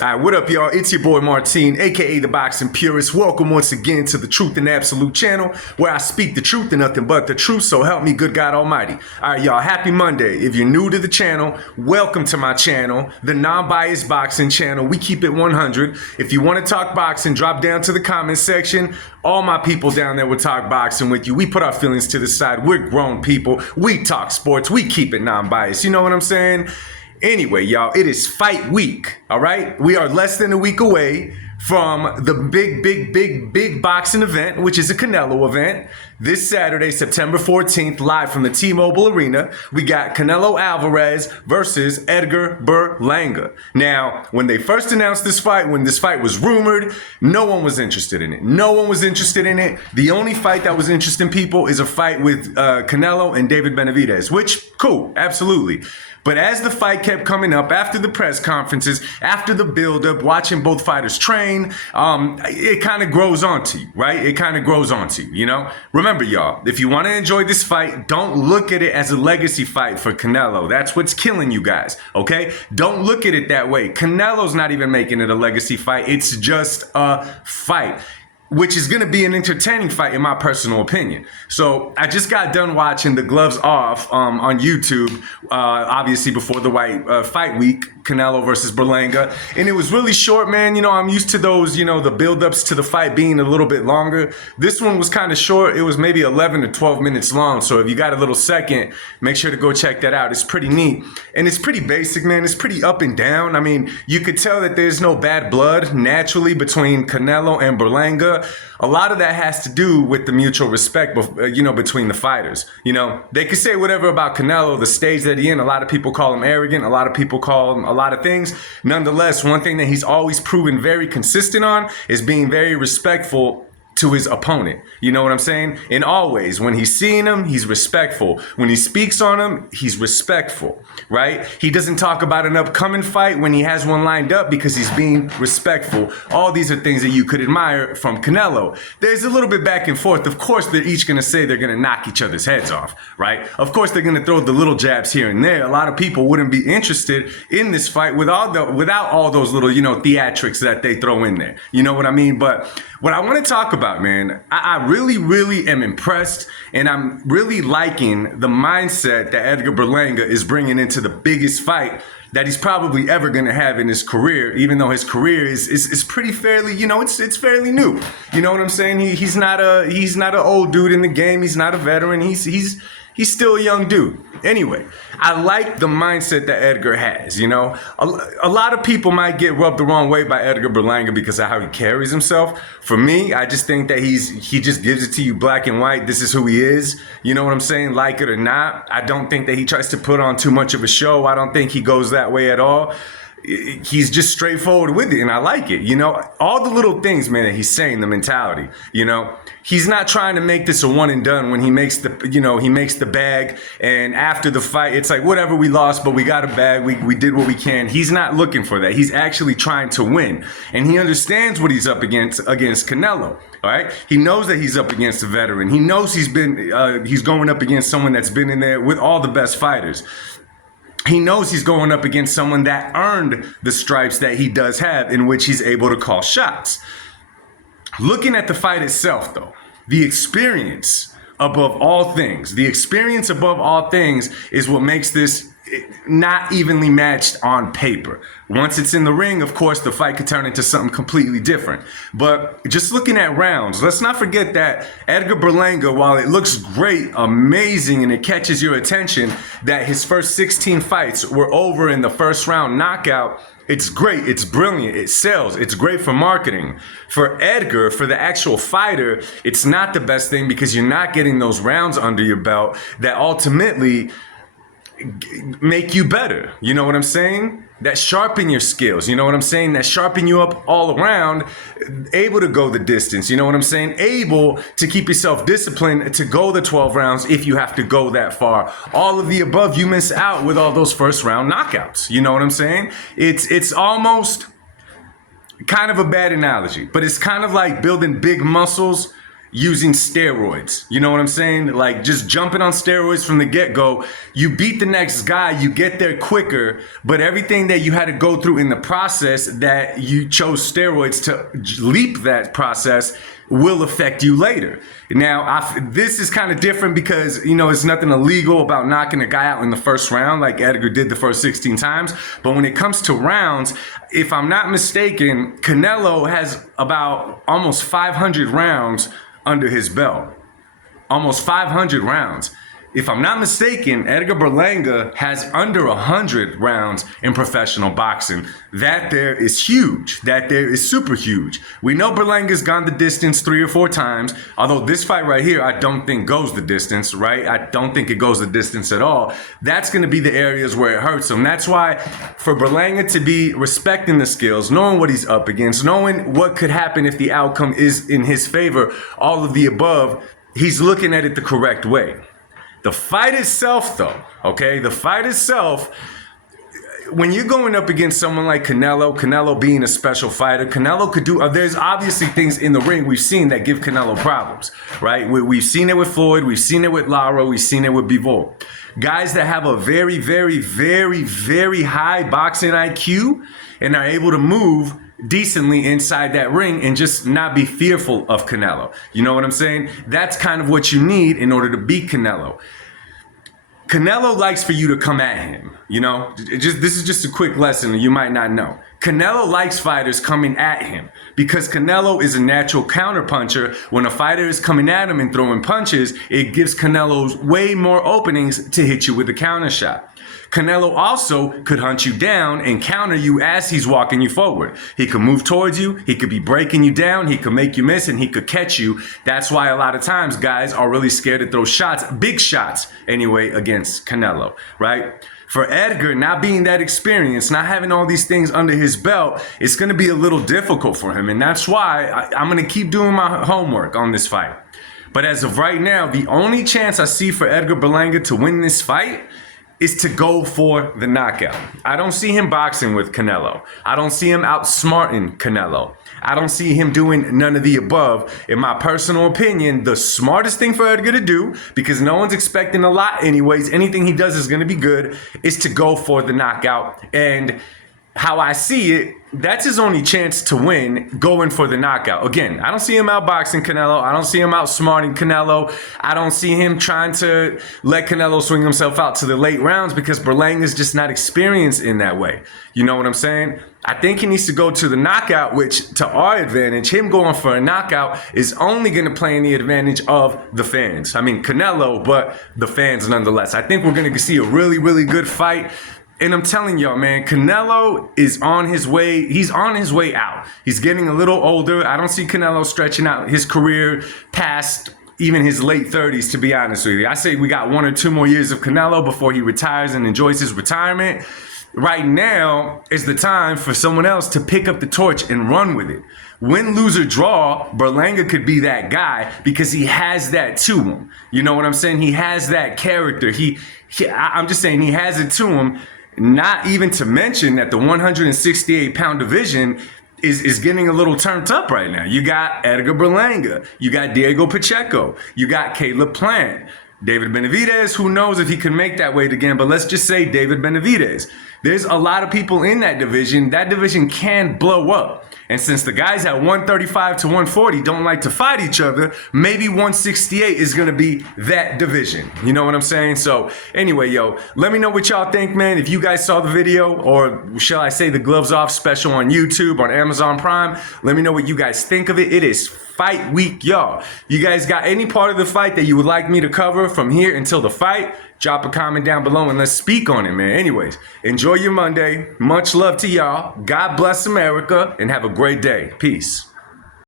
All right, what up, y'all? It's your boy Martine, aka the Boxing Purist. Welcome once again to the Truth and Absolute channel, where I speak the truth and nothing but the truth. So help me, good God Almighty. All right, y'all. Happy Monday. If you're new to the channel, welcome to my channel, the non-biased boxing channel. We keep it 100. If you want to talk boxing, drop down to the comment section. All my people down there will talk boxing with you. We put our feelings to the side. We're grown people. We talk sports. We keep it non-biased. You know what I'm saying? Anyway, y'all, it is fight week, all right? We are less than a week away from the big boxing event, which is a Canelo event. This Saturday, September 14th, live from the T-Mobile Arena, we got Canelo Alvarez versus Edgar Berlanga. Now, when they first announced this fight, when this fight was rumored, no one was interested in it. No one was interested in it. The only fight that was interesting people is a fight with Canelo and David Benavidez, which, cool, absolutely. But as the fight kept coming up, after the press conferences, after the build-up, watching both fighters train, it kind of grows onto you, right? It kind of grows onto you, you know? Remember, y'all, if you want to enjoy this fight, don't look at it as a legacy fight for Canelo. That's what's killing you guys, okay? Don't look at it that way. Canelo's not even making it a legacy fight. It's just a fight, which is going to be an entertaining fight in my personal opinion. So I just got done watching the Gloves Off on YouTube, obviously before the fight week, Canelo versus Berlanga. And it was really short, man. You know, I'm used to those, you know, the build-ups to the fight being a little bit longer. This one was kind of short. It was maybe 11 to 12 minutes long. So if you got a little second, make sure to go check that out. It's pretty neat. And it's pretty basic, man. It's pretty up and down. I mean, you could tell that there's no bad blood naturally between Canelo and Berlanga. A lot of that has to do with the mutual respect, you know, between the fighters. You know, they could say whatever about Canelo, the stage that he's in. A lot of people call him arrogant. A lot of people call him a lot of things. Nonetheless, one thing that he's always proven very consistent on is being very respectful to his opponent. You know what I'm saying? And always, when he's seeing him, he's respectful. When he speaks on him, he's respectful, right? He doesn't talk about an upcoming fight when he has one lined up because he's being respectful. All these are things that you could admire from Canelo. There's a little bit back and forth. Of course, they're each gonna say they're gonna knock each other's heads off, right? Of course, they're gonna throw the little jabs here and there. A lot of people wouldn't be interested in this fight without all those little, you know, theatrics that they throw in there. You know what I mean? But what I want to talk about, man, I really am impressed, and I'm really liking the mindset that Edgar Berlanga is bringing into the biggest fight that he's probably ever going to have in his career, even though his career is pretty fairly, you know, it's fairly new. You know what I'm saying? He's not an old dude in the game. He's not a veteran. He's still a young dude. Anyway, I like the mindset that Edgar has, you know. A lot of people might get rubbed the wrong way by Edgar Berlanga because of how he carries himself. For me, I just think that he just gives it to you black and white. This is who he is. You know what I'm saying? Like it or not. I don't think that he tries to put on too much of a show. I don't think he goes that way at all. He's just straightforward with it, and I like it. You know, all the little things, man, that he's saying, the mentality, you know, he's not trying to make this a one and done. When he makes the bag, and after the fight, it's like, whatever, we lost, but we got a bag. We did what we can. He's not looking for that. He's actually trying to win, and he understands what he's up against Canelo. All right, he knows that he's up against a veteran. He knows he's going up against someone that's been in there with all the best fighters. He knows he's going up against someone that earned the stripes that he does have, in which he's able to call shots. Looking at the fight itself, though, the experience above all things, is what makes this not evenly matched on paper. Once it's in the ring, of course, the fight could turn into something completely different. But just looking at rounds, let's not forget that Edgar Berlanga, while it looks great, amazing, and it catches your attention, that his first 16 fights were over in the first round knockout. It's great, it's brilliant, it sells, it's great for marketing. For Edgar, for the actual fighter, it's not the best thing because you're not getting those rounds under your belt that ultimately make you better. You know what I'm saying? That sharpen your skills. You know what I'm saying? That sharpen you up all around, able to go the distance. You know what I'm saying? Able to keep yourself disciplined to go the 12 rounds if you have to go that far. All of the above, you miss out with all those first round knockouts. You know what I'm saying? It's almost kind of a bad analogy, but it's kind of like building big muscles using steroids. You know what I'm saying? Like just jumping on steroids from the get-go. You beat the next guy, you get there quicker, but everything that you had to go through in the process that you chose steroids to leap that process will affect you later. Now, this is kind of different because, you know, it's nothing illegal about knocking a guy out in the first round like Edgar did the first 16 times. But when it comes to rounds, if I'm not mistaken, Canelo has about almost 500 rounds under his belt. Almost 500 rounds. If I'm not mistaken, Edgar Berlanga has under 100 rounds in professional boxing. That there is huge. That there is super huge. We know Berlanga's gone the distance 3 or 4 times, although this fight right here I don't think goes the distance, right? I don't think it goes the distance at all. That's going to be the areas where it hurts him. That's why for Berlanga to be respecting the skills, knowing what he's up against, knowing what could happen if the outcome is in his favor, all of the above, he's looking at it the correct way. The fight itself, though, okay? The fight itself, when you're going up against someone like Canelo being a special fighter, Canelo could do, there's obviously things in the ring we've seen that give Canelo problems, right? We've seen it with Floyd, we've seen it with Lara, we've seen it with Bivol. Guys that have a very, very, very, very high boxing IQ and are able to move decently inside that ring and just not be fearful of Canelo. You know what I'm saying? That's kind of what you need in order to beat Canelo. Canelo likes for you to come at him, you know? This is just a quick lesson you might not know. Canelo likes fighters coming at him because Canelo is a natural counterpuncher. When a fighter is coming at him and throwing punches, it gives Canelo way more openings to hit you with a counter shot. Canelo also could hunt you down and counter you as he's walking you forward. He could move towards you, he could be breaking you down, he could make you miss, and he could catch you. That's why a lot of times guys are really scared to throw shots, big shots anyway, against Canelo, right? For Edgar, not being that experienced, not having all these things under his belt, it's going to be a little difficult for him. And that's why I'm going to keep doing my homework on this fight. But as of right now, the only chance I see for Edgar Berlanga to win this fight is to go for the knockout. I don't see him boxing with Canelo. I don't see him outsmarting Canelo. I don't see him doing none of the above. In my personal opinion, the smartest thing for Edgar to do, because no one's expecting a lot anyways, anything he does is going to be good, is to go for the knockout. And how I see it, that's his only chance to win, going for the knockout. Again, I don't see him outboxing Canelo. I don't see him outsmarting Canelo. I don't see him trying to let Canelo swing himself out to the late rounds because Berlanga's just not experienced in that way. You know what I'm saying? I think he needs to go to the knockout, which to our advantage, him going for a knockout is only going to play in the advantage of the fans. I mean, Canelo, but the fans nonetheless. I think we're going to see a really, really good fight. And I'm telling y'all, man, Canelo is on his way. He's on his way out. He's getting a little older. I don't see Canelo stretching out his career past even his late 30s, to be honest with you. I say we got 1 or 2 more years of Canelo before he retires and enjoys his retirement. Right now is the time for someone else to pick up the torch and run with it. Win, lose, or draw, Berlanga could be that guy because he has that to him. You know what I'm saying? He has that character. I'm just saying he has it to him. Not even to mention that the 168-pound division is getting a little turned up right now. You got Edgar Berlanga. You got Diego Pacheco. You got Caleb Plant. David Benavidez, who knows if he can make that weight again, but let's just say David Benavidez. There's a lot of people in that division. That division can blow up. And since the guys at 135 to 140 don't like to fight each other, maybe 168 is going to be that division. You know what I'm saying? So anyway, yo, let me know what y'all think, man. If you guys saw the video, or shall I say the Gloves Off special on YouTube, on Amazon Prime, let me know what you guys think of it. It is fight week, y'all. You guys got any part of the fight that you would like me to cover from here until the fight? Drop a comment down below and let's speak on it, man. Anyways, enjoy your Monday. Much love to y'all. God bless America and have a great day. Peace.